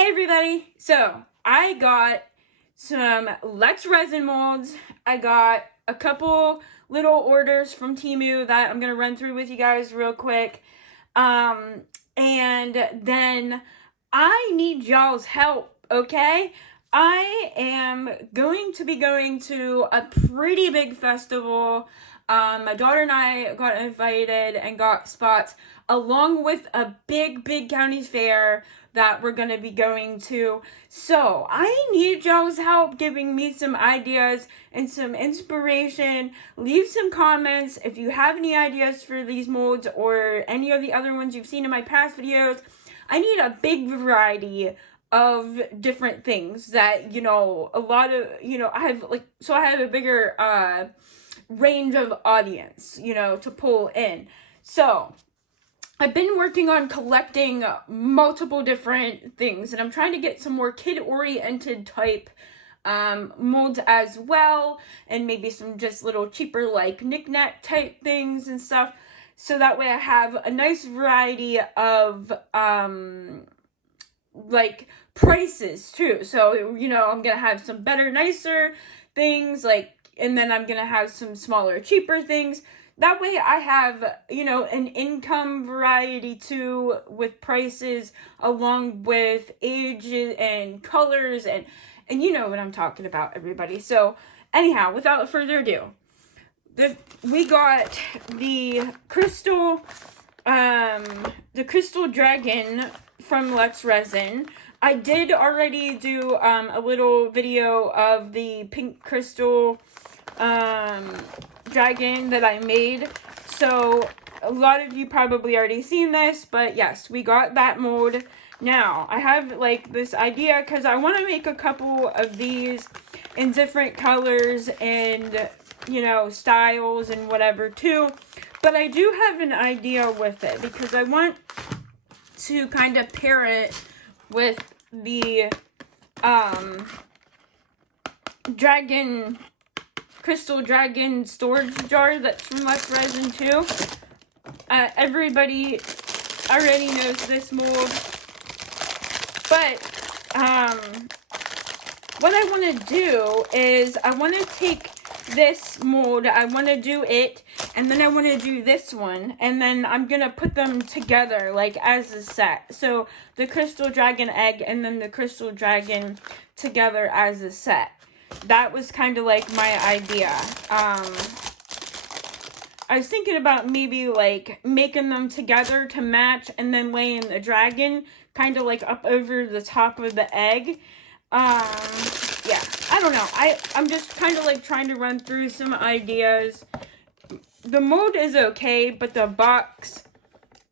Hey everybody! So, I got some Latch resin molds. I got a couple little orders from Temu that I'm going to run through with you guys real quick. And then I need y'all's help, okay? I am going to be going to a pretty big festival. My daughter and I got invited and got spots along with a big county fair that we're going to be going to. So I need y'all's help giving me some ideas and some inspiration. Leave some comments if you have any ideas for these molds or any of the other ones you've seen in my past videos. I need a big variety of different things that, a lot of, I have a bigger range of audience, to pull in. So I've been working on collecting multiple different things, and I'm trying to get some more kid-oriented type molds as well, and maybe some just little cheaper like knick-knack type things and stuff, so that way I have a nice variety of like prices too. So, I'm gonna have some better, nicer things, and then I'm gonna have some smaller, cheaper things. That way I have, an income variety too, with prices along with ages and colors, and you know what I'm talking about, everybody. So anyhow, without further ado, we got the crystal dragon from Latch Resin. I did already do a little video of the pink crystal dragon that I made, so a lot of you probably already seen this, but yes, we got that mold. Now I have this idea because I want to make a couple of these in different colors and styles and whatever too, but I do have an idea with it because I want to kind of pair it with the crystal dragon storage jar that's from Latch Resin too. Everybody already knows this mold, but what I want to do is I want to take this mold, I want to do it, and then I want to do this one, and then I'm going to put them together as a set. So the crystal dragon egg and then the crystal dragon together as a set. That was kind of my idea. I was thinking about maybe making them together to match and then laying the dragon kind of up over the top of the egg. Yeah, I don't know. I'm just kind of trying to run through some ideas. The mold is okay, but the box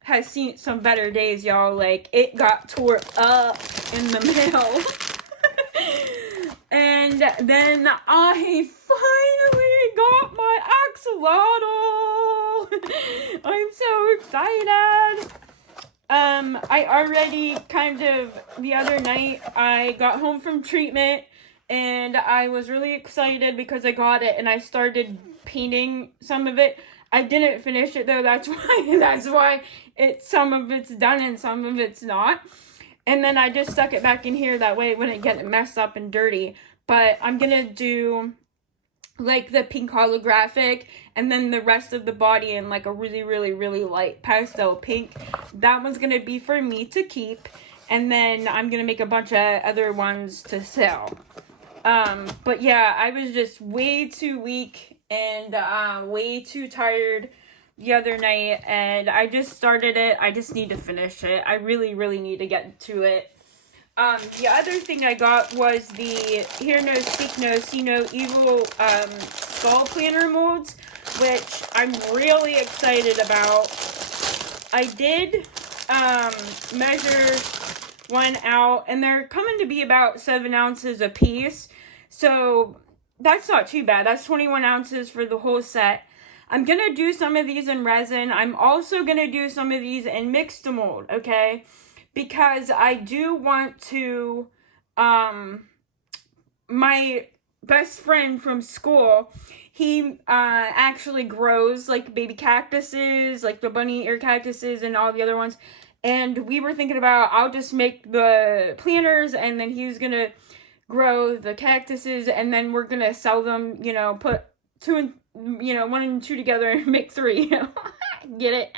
has seen some better days, y'all. It got tore up in the mail. And then I finally got my axolotl. I'm so excited. I already the other night, I got home from treatment, and I was really excited because I got it, and I started painting some of it. I didn't finish it though, that's why some of it's done and some of it's not. And then I just stuck it back in here, that way it wouldn't get messed up and dirty. But I'm gonna do the pink holographic, and then the rest of the body in a really light pastel pink. That one's gonna be for me to keep, and then I'm gonna make a bunch of other ones to sell. But yeah, I was just way too weak and way too tired the other night, and I just started it. I just need to finish it. I really need to get to it. The other thing I got was the Hear No, Speak No, See No Evil skull planner molds, which I'm really excited about. I did measure one out, and they're coming to be about 7 ounces a piece, so that's not too bad. That's 21 ounces for the whole set. I'm going to do some of these in resin. I'm also going to do some of these in mixed mold, okay? Because I do want to, my best friend from school, he actually grows baby cactuses, the bunny ear cactuses and all the other ones. And we were thinking about, I'll just make the planters, and then he's gonna grow the cactuses, and then we're gonna sell them, you know, put two and, you know, one and two together and make three, you know. Get it?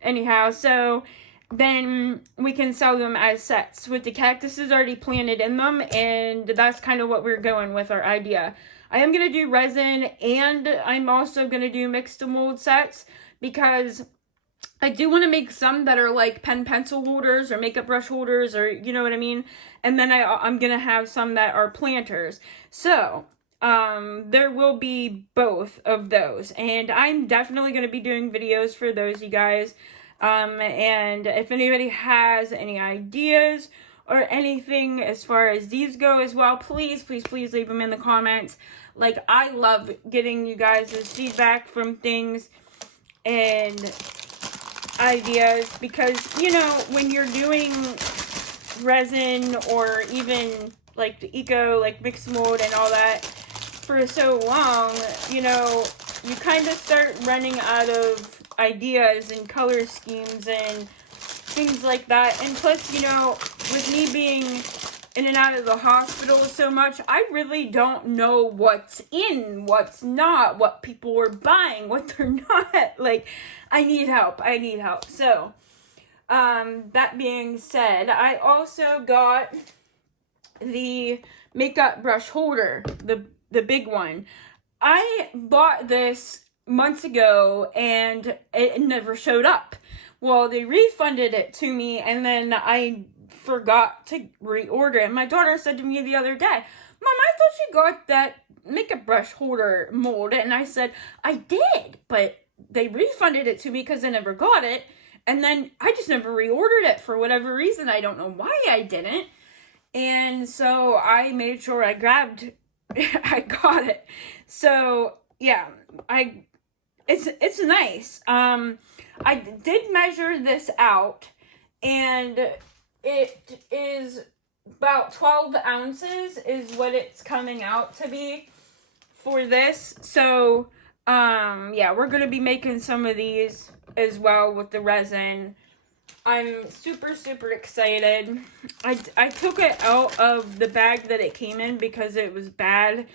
Anyhow, so then we can sell them as sets with the cactuses already planted in them, and that's kind of what we're going with our idea. I am going to do resin, and I'm also going to do mixed mold sets, because I do want to make some that are like pen pencil holders or makeup brush holders, or you know what I mean, and then I'm going to have some that are planters. So there will be both of those, and I'm definitely going to be doing videos for those, you guys. And if anybody has any ideas or anything as far as these go as well, please leave them in the comments. Like, I love getting you guys' feedback from things and ideas, because, you know, when you're doing resin or even like the eco, like mixed mold and all that for so long, you know, you kind of start running out of ideas and color schemes and things like that. And plus, you know, with me being in and out of the hospital so much, I really don't know what's in, what's not, what people are buying, what they're not. Like, I need help. So, that being said, I also got the makeup brush holder, the big one. I bought this months ago and it never showed up. Well, they refunded it to me, and then I forgot to reorder it. My daughter said to me the other day, Mom, I thought you got that makeup brush holder mold. And I said, I did, but they refunded it to me because I never got it. And then I just never reordered it for whatever reason. I don't know why I didn't. And so I made sure I got it. So yeah, it's nice. I did measure this out, and it is about 12 ounces is what it's coming out to be for this. So, yeah, we're going to be making some of these as well with the resin. I'm super excited. I took it out of the bag that it came in because it was bad,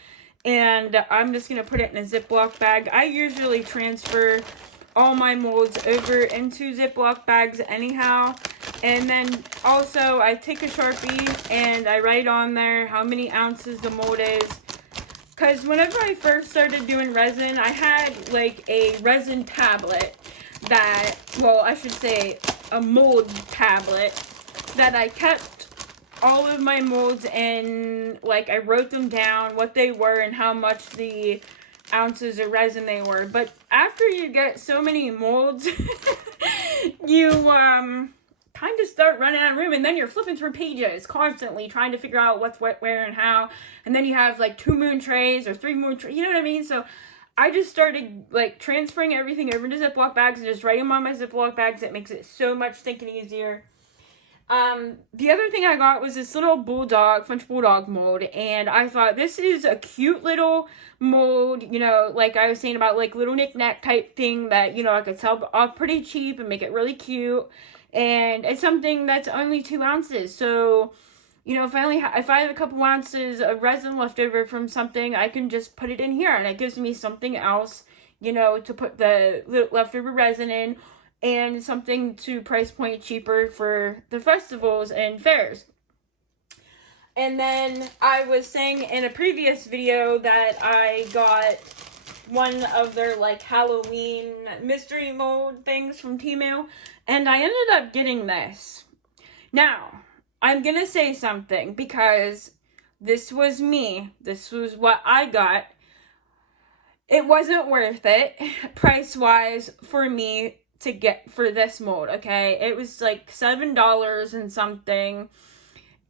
and I'm just going to put it in a Ziploc bag. I usually transfer all my molds over into Ziploc bags anyhow. And then also I take a Sharpie and I write on there how many ounces the mold is. Because whenever I first started doing resin, I had like a resin tablet that, well, I should say a mold tablet that I kept all of my molds in. Like, I wrote them down, what they were and how much the ounces of resin they were. But after you get so many molds, you kind of start running out of room, and then you're flipping through pages constantly trying to figure out what's what, where, and how. And then you have like 2 moon trays or 3 moon trays, you know what I mean? So I just started like transferring everything over to Ziploc bags and just writing them on my Ziploc bags. It makes it so much thinking easier. The other thing I got was this little French bulldog mold, and I thought this is a cute little mold, you know, like I was saying about like little knick-knack type thing that, you know, I could sell off pretty cheap and make it really cute. And it's something that's only 2 ounces, so, you know, if I have a couple ounces of resin left over from something, I can just put it in here, and it gives me something else, you know, to put the leftover resin in, and something to price point cheaper for the festivals and fairs. And then I was saying in a previous video that I got one of their like Halloween mystery mold things from Temu, and I ended up getting this. Now, I'm gonna say something, because this was me. This was what I got. It wasn't worth it, price-wise, for me to get for this mold, okay? It was like $7 and something.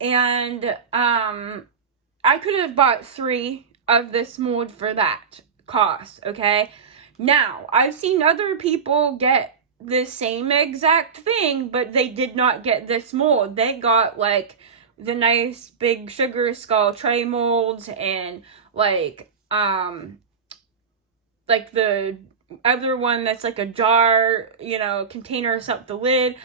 And I could have bought 3 of this mold for that cost, okay? Now, I've seen other people get the same exact thing, but they did not get this mold. They got like the nice big sugar skull tray molds, and like the other one that's like a jar, you know, container or something, the lid.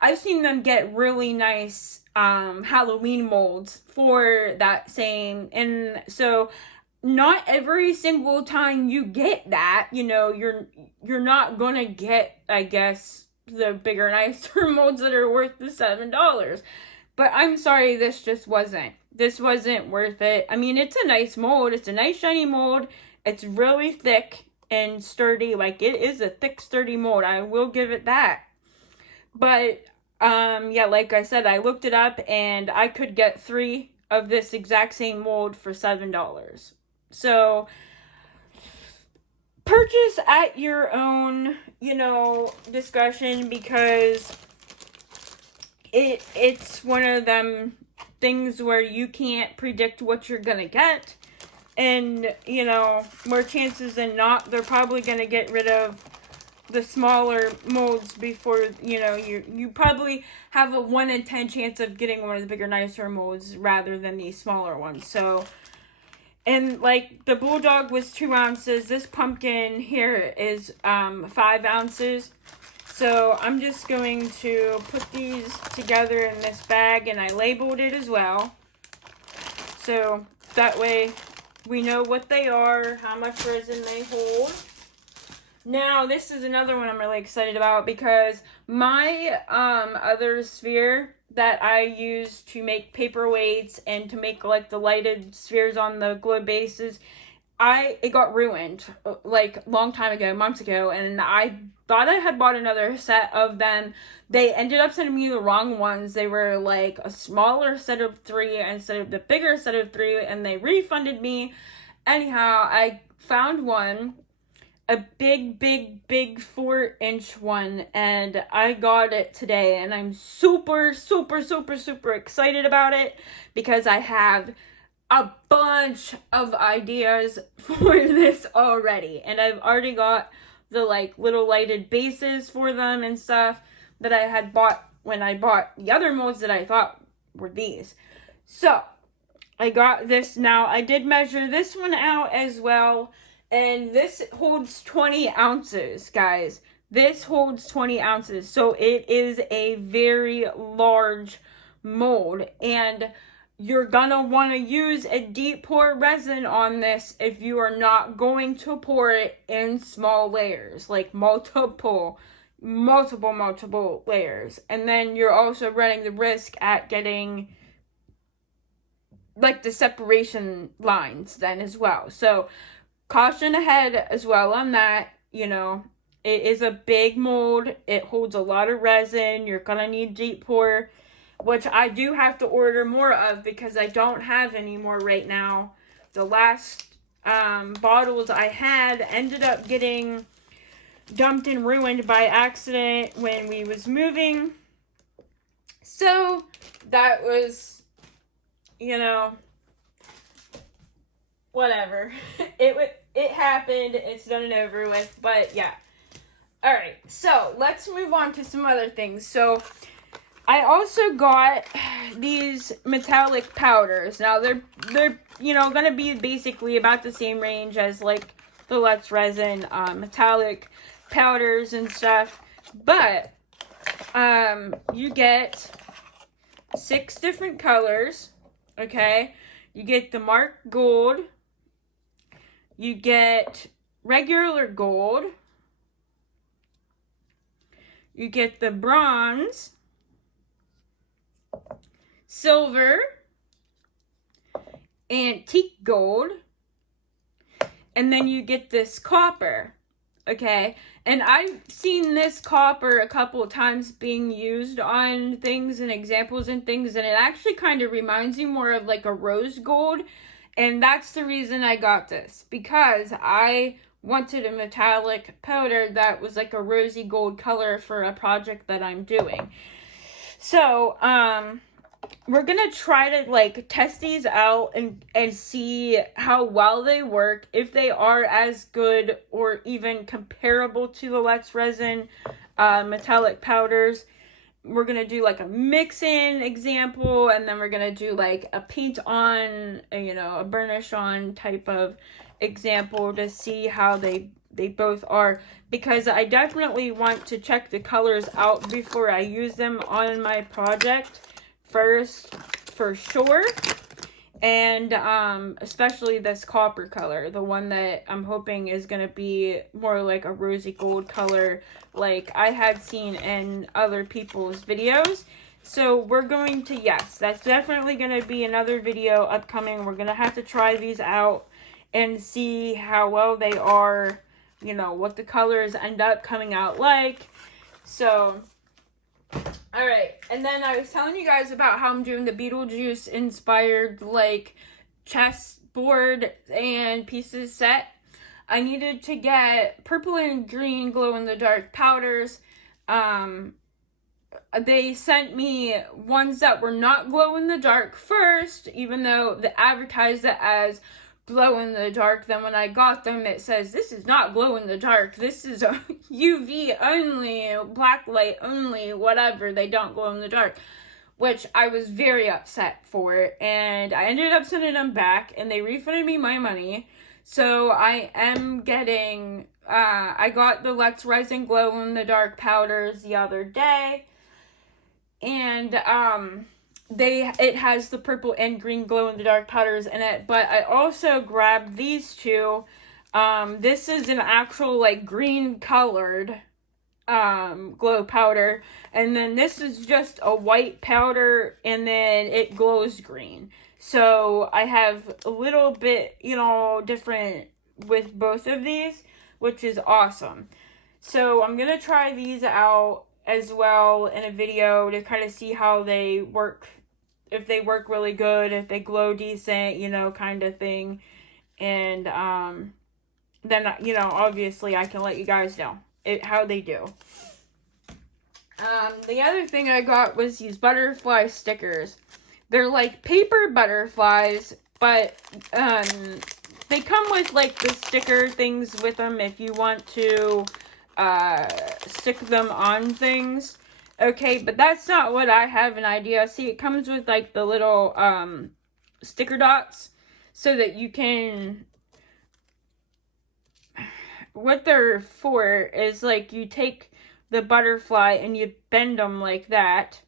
I've seen them get really nice Halloween molds for that same, and so not every single time you get that, you know, you're not gonna get, I guess, the bigger, nicer molds that are worth the $7. But I'm sorry, this just wasn't. This wasn't worth it. I mean, it's a nice mold. It's a nice shiny mold. It's really thick and sturdy. Like, it is a thick, sturdy mold. I will give it that. But, yeah, like I said, I looked it up and I could get 3 of this exact same mold for $7. So, purchase at your own, you know, discretion, because it's one of them things where you can't predict what you're gonna get, and, you know, more chances than not, they're probably gonna get rid of the smaller molds before, you know, you probably have a 1 in 10 chance of getting one of the bigger, nicer molds rather than these smaller ones. So, and like the bulldog was 2 ounces, this pumpkin here is 5 ounces. So I'm just going to put these together in this bag, and I labeled it as well. So that way we know what they are, how much resin they hold. Now, this is another one I'm really excited about, because my other sphere that I use to make paperweights and to make like the lighted spheres on the glow bases, it got ruined like long time ago, months ago, and I thought I had bought another set of them. They ended up sending me the wrong ones. They were like a smaller set of 3 instead of the bigger set of 3, and they refunded me. Anyhow, I found one, a big 4-inch one, and I got it today, and I'm super excited about it, because I have a bunch of ideas for this already, and I've already got the like little lighted bases for them and stuff that I had bought when I bought the other molds that I thought were these. So I got this now. I did measure this one out as well, and this holds 20 ounces, guys. This holds 20 ounces, so it is a very large mold, and you're gonna want to use a deep pour resin on this if you are not going to pour it in small layers, like multiple layers. And then you're also running the risk at getting like the separation lines then as well. So caution ahead as well on that. You know, it is a big mold. It holds a lot of resin. You're gonna need deep pour, which I do have to order more of because I don't have any more right now. The last bottles I had ended up getting dumped and ruined by accident when we was moving. So that was, you know, whatever. It happened. It's done and over with. But yeah. Alright, so let's move on to some other things. So I also got these metallic powders. Now they're you know, gonna be basically about the same range as like the Latch resin metallic powders and stuff, but you get 6 different colors. Okay, you get the marked gold, you get regular gold, you get the bronze, silver, antique gold, and then you get this copper. Okay, and I've seen this copper a couple of times being used on things and examples and things, and it actually kind of reminds you more of like a rose gold, and that's the reason I got this, because I wanted a metallic powder that was like a rosy gold color for a project that I'm doing. So, we're gonna try to like test these out and see how well they work, if they are as good or even comparable to the Latch resin metallic powders. We're gonna do like a mix-in example, and then we're gonna do like a paint on, you know, a burnish on type of example to see how they both are, because I definitely want to check the colors out before I use them on my project first, for sure. And especially this copper color, the one that I'm hoping is going to be more like a rosy gold color like I had seen in other people's videos. So we're going to, yes, that's definitely going to be another video upcoming. We're going to have to try these out and see how well they are, you know, what the colors end up coming out like. So, alright, and then I was telling you guys about how I'm doing the Beetlejuice inspired, like, chessboard and pieces set. I needed to get purple and green glow-in-the-dark powders. They sent me ones that were not glow-in-the-dark first, even though they advertised it as glow-in-the-dark. Then when I got them, it says, this is not glow-in-the-dark. This is a UV only, black light only, whatever. They don't glow-in-the-dark. Which I was very upset for. And I ended up sending them back, and they refunded me my money. So I am getting, I got the Resin glow-in-the-dark powders the other day. And, it has the purple and green glow-in-the-dark powders in it. But I also grabbed these two. This is an actual, like, green-colored, glow powder. And then this is just a white powder, and then it glows green. So I have a little bit, you know, different with both of these, which is awesome. So I'm going to try these out as well in a video to kind of see how they work, if they work really good, if they glow decent, you know, kind of thing. And then, you know, obviously I can let you guys know how they do. The other thing I got was these butterfly stickers. They're like paper butterflies, but they come with like the sticker things with them if you want to stick them on things. Okay, but that's not what I have an idea. See, it comes with like the little sticker dots so that you can, what they're for is like you take the butterfly and you bend them like that,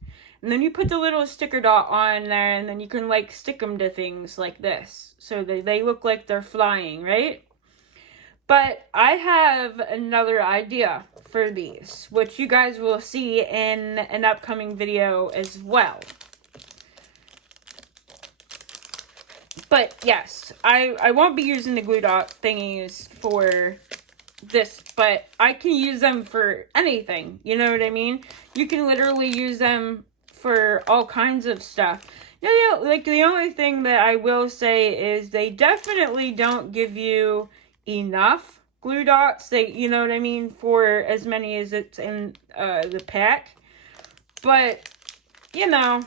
and then you put the little sticker dot on there, and then you can like stick them to things like this so that they look like they're flying, right? But I have another idea for these, which you guys will see in an upcoming video as well. But yes, I won't be using the glue dot thingies for this, but I can use them for anything, you know what I mean? You can literally use them for all kinds of stuff. Yeah, like the only thing that I will say is they definitely don't give you enough glue dots. They, you know what I mean, for as many as it's in the pack. But, you know,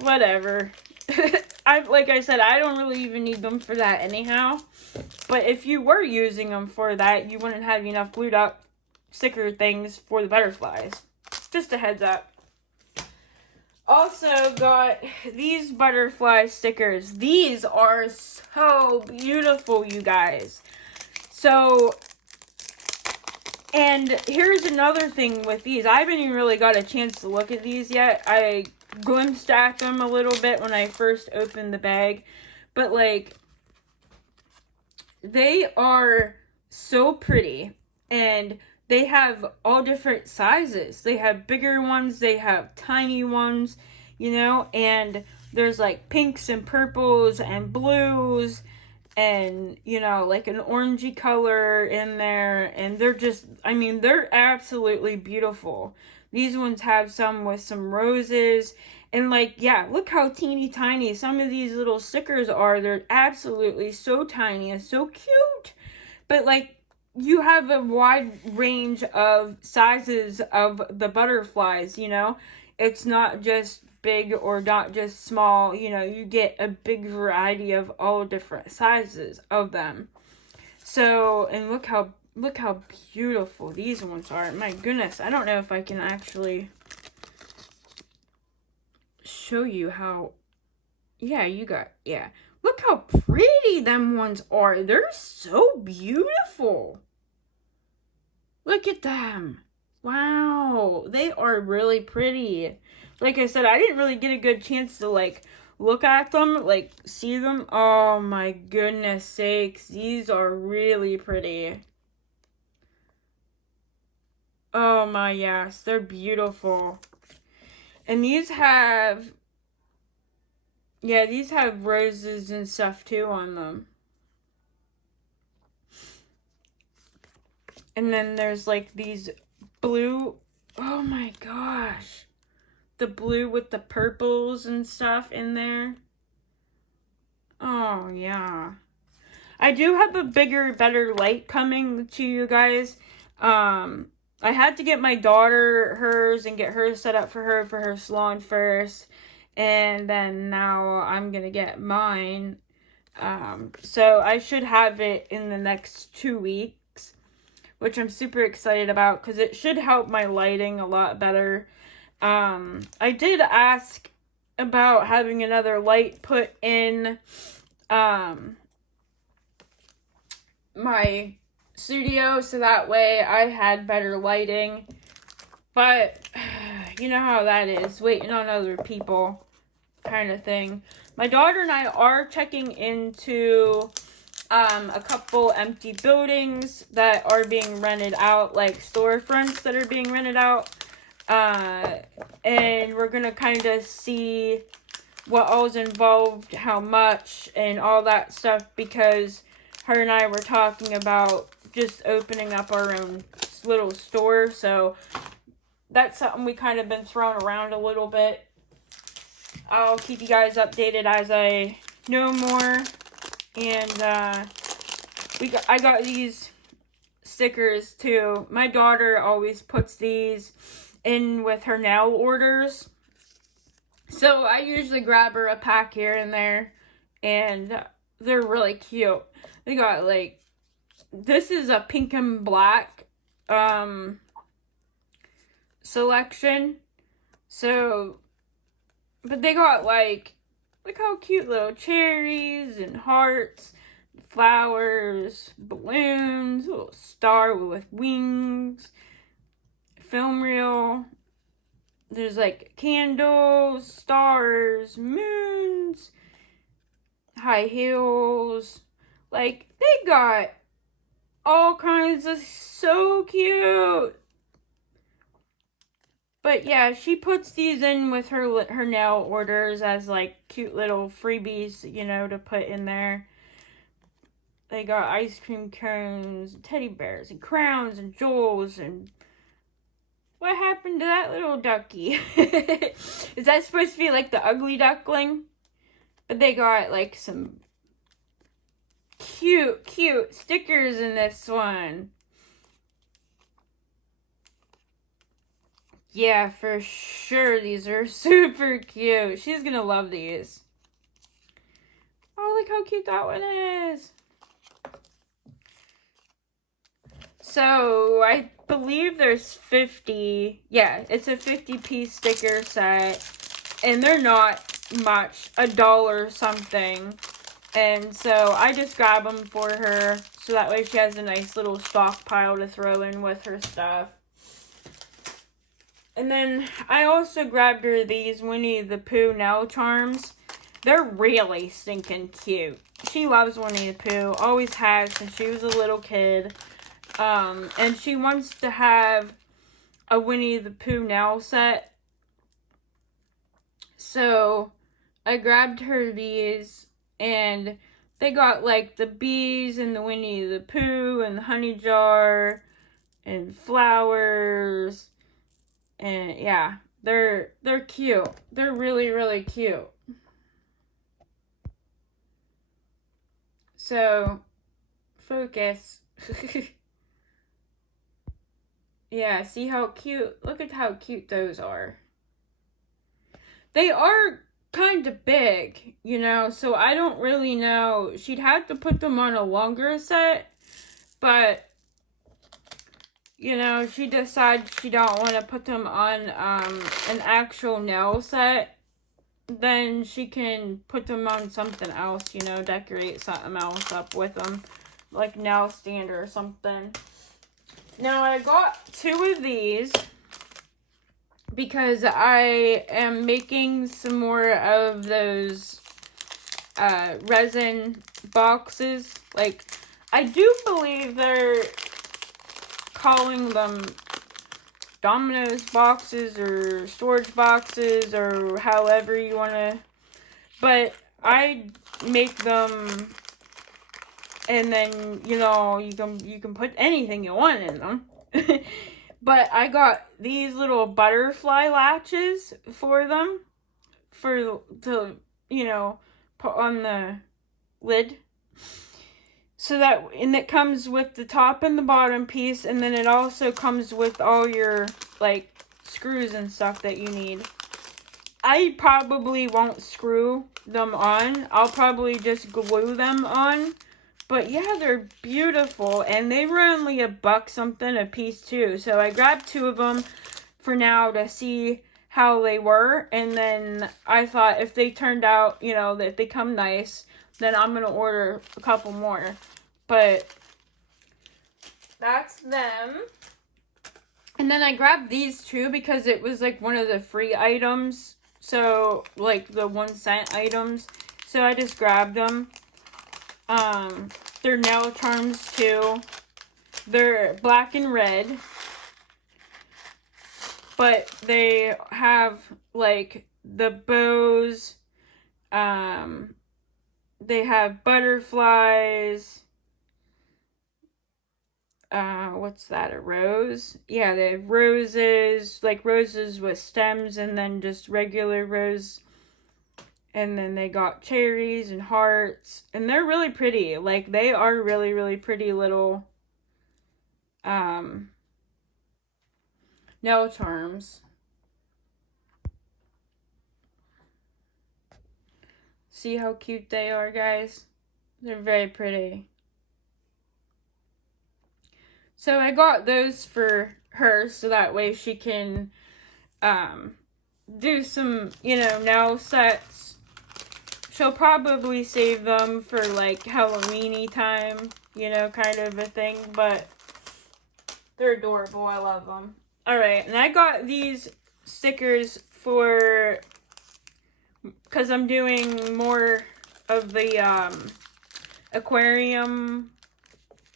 whatever. Like I said, I don't really even need them for that anyhow. But if you were using them for that, you wouldn't have enough glue dot sticker things for the butterflies. Just a heads up. Also got these butterfly stickers. These are so beautiful, you guys. So, and here's another thing with these. I haven't even really got a chance to look at these yet. I glimpsed at them a little bit when I first opened the bag. But, like, they are so pretty. And they have all different sizes. They have bigger ones. They have tiny ones, you know. And there's, like, pinks and purples and blues. And, you know, like an orangey color in there. And they're just, I mean, they're absolutely beautiful. These ones have some with some roses. And, like, yeah, look how teeny tiny some of these little stickers are. They're absolutely so tiny and so cute. But, like, you have a wide range of sizes of the butterflies, you know. It's not just big or not just small, you know, you get a big variety of all different sizes of them. So, and look how beautiful these ones are. My goodness, I don't know if I can actually show you how, yeah, Look how pretty them ones are. They're so beautiful. Look at them. Wow. They are really pretty. Like I said, I didn't really get a good chance to, like, look at them, like, see them. Oh, my goodness sakes. These are really pretty. Oh, my, yes. They're beautiful. And these have... Yeah, these have roses and stuff, too, on them. And then there's, like, these blue... Oh, my gosh. The blue with the purples and stuff in there. Oh, yeah. I do have a bigger, better light coming to you guys. I had to get my daughter hers and get hers set up for her salon first. And then now I'm going to get mine. So I should have it in the next 2 weeks, which I'm super excited about because it should help my lighting a lot better. I did ask about having another light put in my studio so that way I had better lighting. But you know how that is, waiting on other people kind of thing. My daughter and I are checking into a couple empty buildings that are being rented out, like storefronts that are being rented out. And we're gonna kind of see what all's involved, how much, and all that stuff, because her and I were talking about just opening up our own little store, so that's something we kind of been throwing around a little bit. I'll keep you guys updated as I know more, and I got these stickers too. My daughter always puts these in with her nail orders, so I usually grab her a pack here and there, and they're really cute. They got, like, this is a pink and black selection, so, but they got, like, look how cute, little cherries and hearts, flowers, balloons, a little star with wings, film reel. There's, like, candles, stars, moons, high heels. Like, they got all kinds of so cute. But yeah, she puts these in with her nail orders as, like, cute little freebies, you know, to put in there. They got ice cream cones, teddy bears, and crowns, and jewels, and what happened to that little ducky? Is that supposed to be like the ugly duckling? But they got, like, some cute stickers in this one. Yeah, for sure, these are super cute. She's gonna love these. Oh, look how cute that one is. So, I believe there's 50. Yeah, it's a 50-piece sticker set. And they're not much, $1 something. And so, I just grab them for her. So that way she has a nice little stockpile to throw in with her stuff. And then, I also grabbed her these Winnie the Pooh nail charms. They're really stinking cute. She loves Winnie the Pooh. Always has since she was a little kid. And she wants to have a Winnie the Pooh nail set. So, I grabbed her these, and they got, like, the bees, and the Winnie the Pooh, and the honey jar, and flowers, and, yeah, they're cute. They're really, really cute. So, focus. Yeah, see how cute? Look at how cute those are. They are kind of big, you know, so I don't really know. She'd have to put them on a longer set, but, you know, she decides she don't want to put them on an actual nail set. then she can put them on something else, you know, decorate something else up with them, like nail stand or something. Now, I got 2 of these because I am making some more of those resin boxes. Like, I do believe they're calling them Domino's boxes or storage boxes or however you want to, but I make them, and then, you know, you can put anything you want in them. But I got these little butterfly latches for them to, you know, put on the lid. So that, and it comes with the top and the bottom piece, and then it also comes with all your, like, screws and stuff that you need. I probably won't screw them on. I'll probably just glue them on. But yeah, they're beautiful, and they were only $1 something a piece too. So I grabbed 2 of them for now to see how they were, and then I thought if they turned out, you know, that they come nice, then I'm gonna order a couple more. But that's them. And then I grabbed these 2 because it was like one of the free items. So, like the 1-cent items. So I just grabbed them. They're nail charms too. They're black and red. But they have like the bows. They have butterflies. What's that, a rose? Yeah, they have roses, like roses with stems, and then just regular rose. And then they got cherries and hearts, and they're really pretty. Like, they are really, really pretty little, nail charms. See how cute they are, guys? They're very pretty. So I got those for her so that way she can do some, you know, nail sets. She'll probably save them for like Halloween-y time, you know, kind of a thing, but they're adorable. I love them. Alright, and I got these stickers because I'm doing more of the aquarium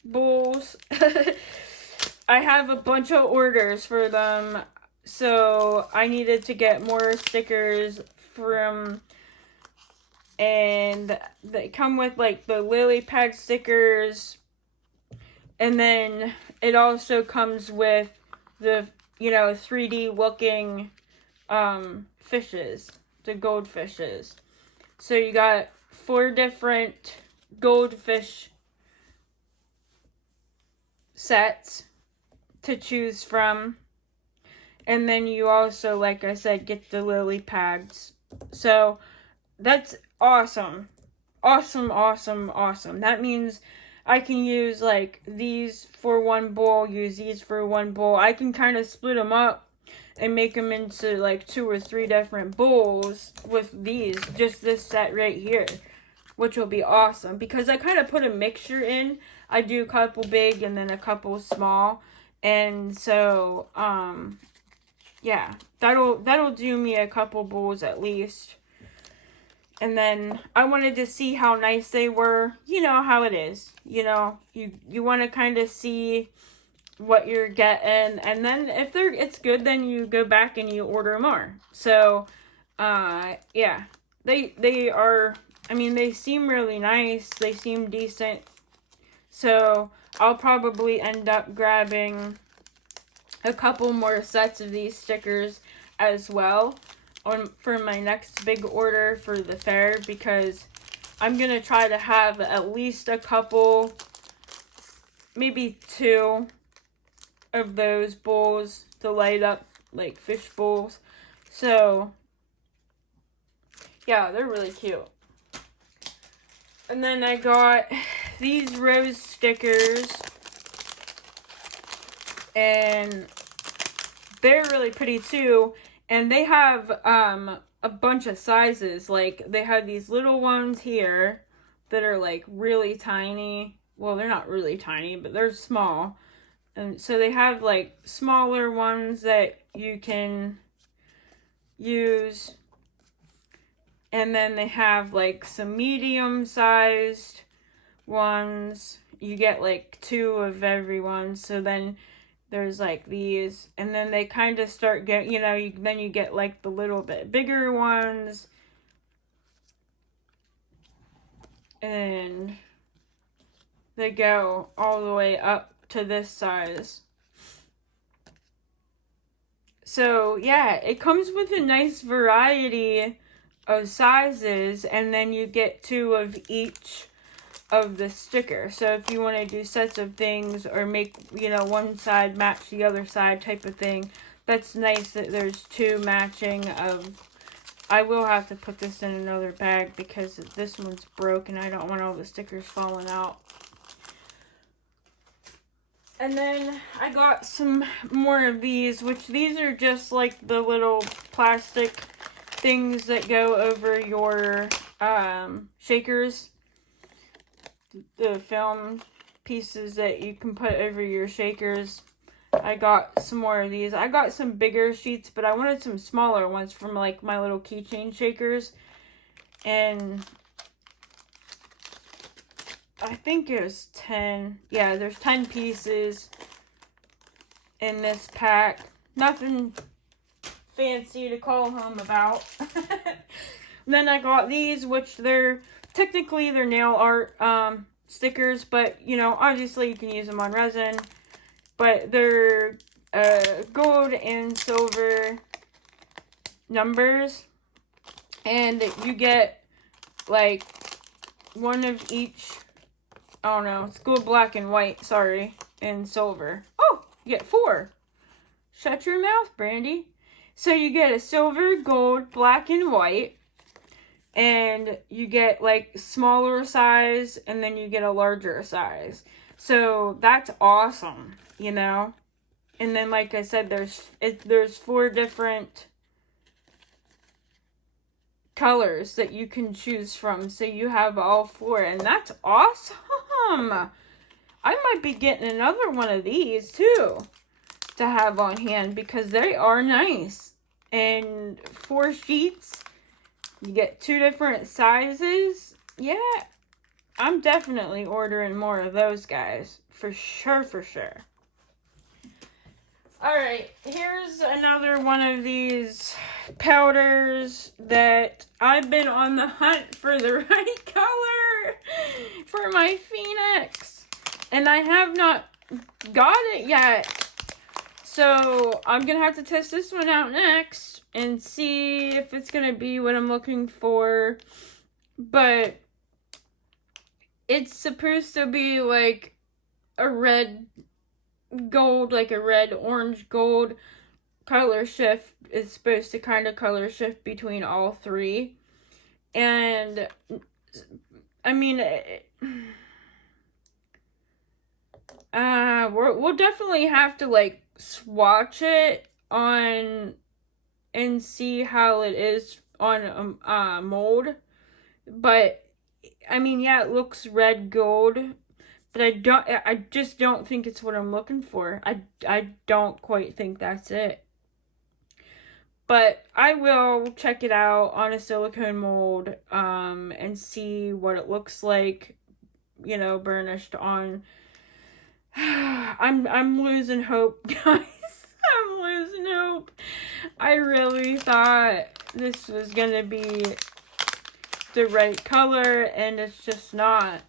bowls. I have a bunch of orders for them, so I needed to get more stickers from, and they come with like the lily pad stickers, and then it also comes with the, you know, 3D looking fishes, the goldfishes. So you got 4 different goldfish sets to choose from, and then you also, like I said, get the lily pads. So that's awesome. Awesome. That means I can use like these for one bowl, use these for one bowl. I can kind of split them up and make them into like 2 or 3 different bowls with these, just this set right here, which will be awesome because I kind of put a mixture in. I do a couple big and then a couple small, and so yeah, that'll do me a couple bowls at least. And then I wanted to see how nice they were. You know how it is. You know, you want to kind of see what you're getting, and then if it's good, then you go back and you order more. So yeah, they are, I mean, they seem really nice. They seem decent. So I'll probably end up grabbing a couple more sets of these stickers as well for my next big order for the fair, because I'm going to try to have at least a couple, maybe 2 of those bowls to light up, like fish bowls. So yeah, they're really cute. And then I got these rose stickers, and they're really pretty too. And they have a bunch of sizes. Like, they have these little ones here that are like really tiny. Well, they're not really tiny, but they're small. And so they have like smaller ones that you can use. And then they have like some medium sized ones. You get like 2 of every one. So then there's like these, and then they kind of start get, then you get like the little bit bigger ones, and they go all the way up to this size. So yeah, it comes with a nice variety of sizes, and then you get 2 of each of the sticker. So if you want to do sets of things or make, one side match the other side type of thing, that's nice that there's 2 matching of. I will have to put this in another bag because this one's broke and I don't want all the stickers falling out. And then I got some more of these, which these are just like the little plastic things that go over your shakers. The film pieces that you can put over your shakers. I got some more of these. I got some bigger sheets, but I wanted some smaller ones from like my little keychain shakers. And I think it was 10. Yeah, there's 10 pieces in this pack. Nothing fancy to call home about. Then I got these, which they're nail art stickers, but obviously you can use them on resin. But they're gold and silver numbers, and you get like 1 of each. Oh no, it's gold, black, and white. Sorry, and silver. Oh, you get 4. Shut your mouth, Brandy. So you get a silver, gold, black, and white. And you get like smaller size, and then you get a larger size. So that's awesome, And then, like I said, there's 4 different colors that you can choose from. So you have all 4, and that's awesome. I might be getting another one of these too to have on hand because they are nice. And 4 sheets. You get 2 different sizes. Yeah, I'm definitely ordering more of those guys. For sure, for sure. Alright, here's another one of these powders that I've been on the hunt for the right color for my Phoenix. And I have not got it yet. So I'm going to have to test this one out next and see if it's going to be what I'm looking for. But it's supposed to be like a red gold, like a red orange gold color shift. It's supposed to kind of color shift between all 3. And I mean, we'll definitely have to like swatch it on and see how it is on mold. But I mean, yeah, it looks red gold, but I just don't think it's what I'm looking for. I don't quite think that's it. But I will check it out on a silicone mold and see what it looks like, burnished on. I'm losing hope, guys. I'm losing hope. I really thought this was gonna be the right color, and it's just not.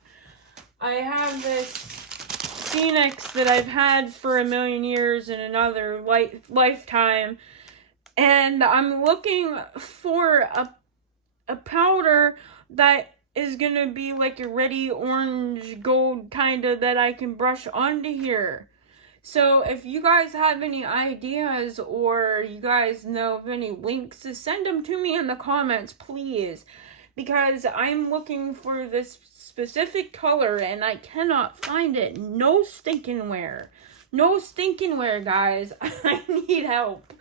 I have this Phoenix that I've had for a million years in another lifetime, and I'm looking for a powder that is gonna be like a reddy orange gold kinda that I can brush onto here. So if you guys have any ideas or you guys know of any links, send them to me in the comments, please. Because I'm looking for this specific color and I cannot find it. No stinking where. No stinking where, guys. I need help.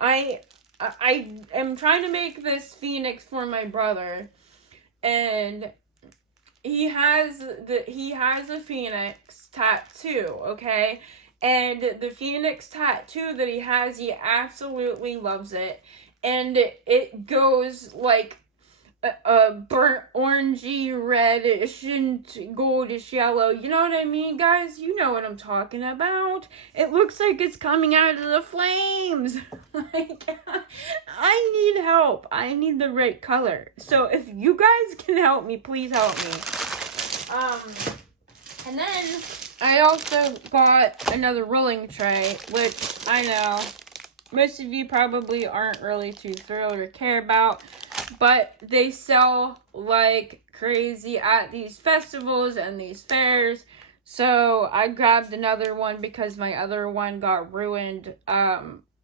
I I am trying to make this phoenix for my brother, and he has a phoenix tattoo, okay? And the phoenix tattoo that he has, he absolutely loves it. And it goes like a burnt orangey reddish and goldish yellow. You know what I mean, guys? You know what I'm talking about. It looks like it's coming out of the flames. Like, I need help. I need the right color. So if you guys can help me, please help me. And then I also got another rolling tray, which I know most of you probably aren't really too thrilled or care about, but they sell like crazy at these festivals and these fairs. So I grabbed another one because my other one got ruined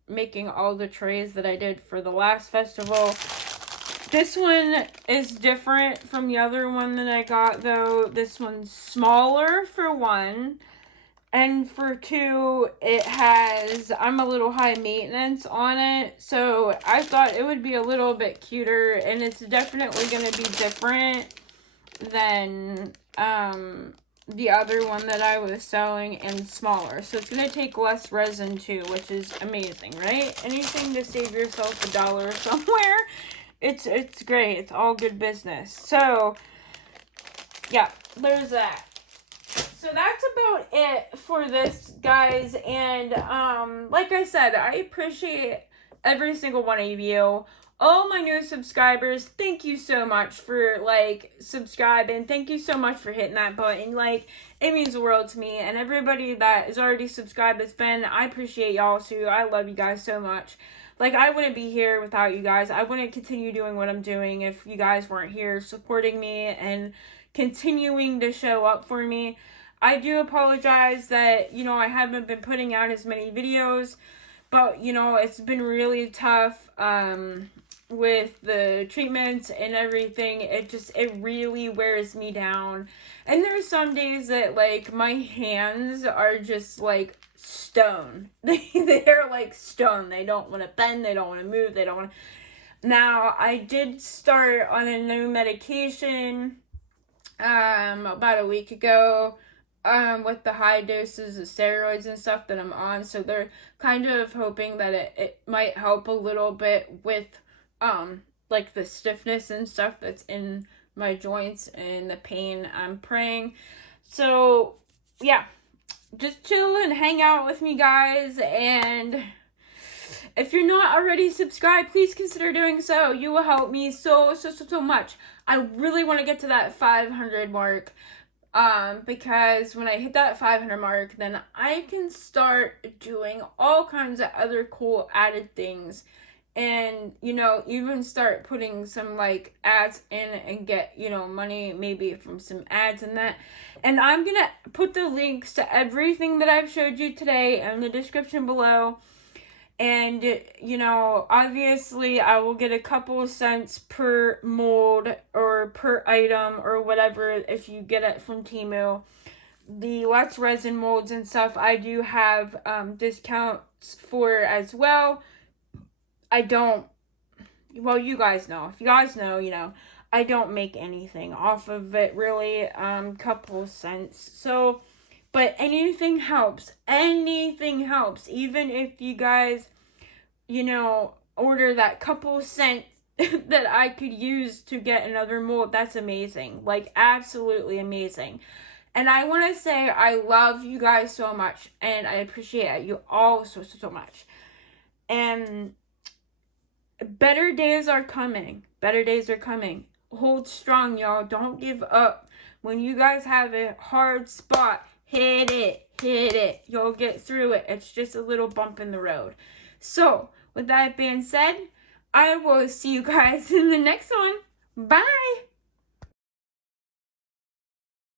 making all the trays that I did for the last festival. This one is different from the other one that I got, though. This one's smaller for one. And for two, it has, I'm a little high maintenance on it. So I thought it would be a little bit cuter. And it's definitely going to be different than the other one that I was selling, and smaller. So it's going to take less resin too, which is amazing, right? Anything to save yourself $1 somewhere. It's great. It's all good business. So, yeah, there's that. So that's about it for this, guys. And, like I said, I appreciate every single one of you. All my new subscribers, thank you so much for, like, subscribing. Thank you so much for hitting that button. Like, it means the world to me. And everybody that is already subscribed has been, I appreciate y'all too. I love you guys so much. Like, I wouldn't be here without you guys. I wouldn't continue doing what I'm doing if you guys weren't here supporting me and continuing to show up for me. I do apologize that, you know, I haven't been putting out as many videos, but, you know, it's been really tough with the treatments and everything. It really wears me down. And there's some days that, like, my hands are just, like, stone. They're like stone. They don't want to bend. They don't want to move. They don't want to. Now, I did start on a new medication about a week ago with the high doses of steroids and stuff that I'm on. So they're kind of hoping that it might help a little bit with like the stiffness and stuff that's in my joints and the pain. I'm praying. So, yeah. Just chill and hang out with me, guys. And if you're not already subscribed, please consider doing so. You will help me so much. I really want to get to that 500 mark. Because when I hit that 500 mark, then I can start doing all kinds of other cool added things. And, you know, even start putting some, like, ads in and get, you know, money maybe from some ads and that. And I'm going to put the links to everything that I've showed you today in the description below. And, you know, obviously I will get a couple of cents per mold or per item or whatever if you get it from Temu. The Latch resin molds and stuff, I do have discounts for as well. Well, you guys know. If you guys know, you know, I don't make anything off of it, really. Couple cents. So, but anything helps. Anything helps. Even if you guys, you know, order that couple cents that I could use to get another mold, that's amazing. Like, absolutely amazing. And I want to say I love you guys so much. And I appreciate you all so much. And better days are coming. Better days are coming. Hold strong, y'all. Don't give up. When you guys have a hard spot, hit it. Hit it. You'll get through it. It's just a little bump in the road. So, with that being said, I will see you guys in the next one. Bye.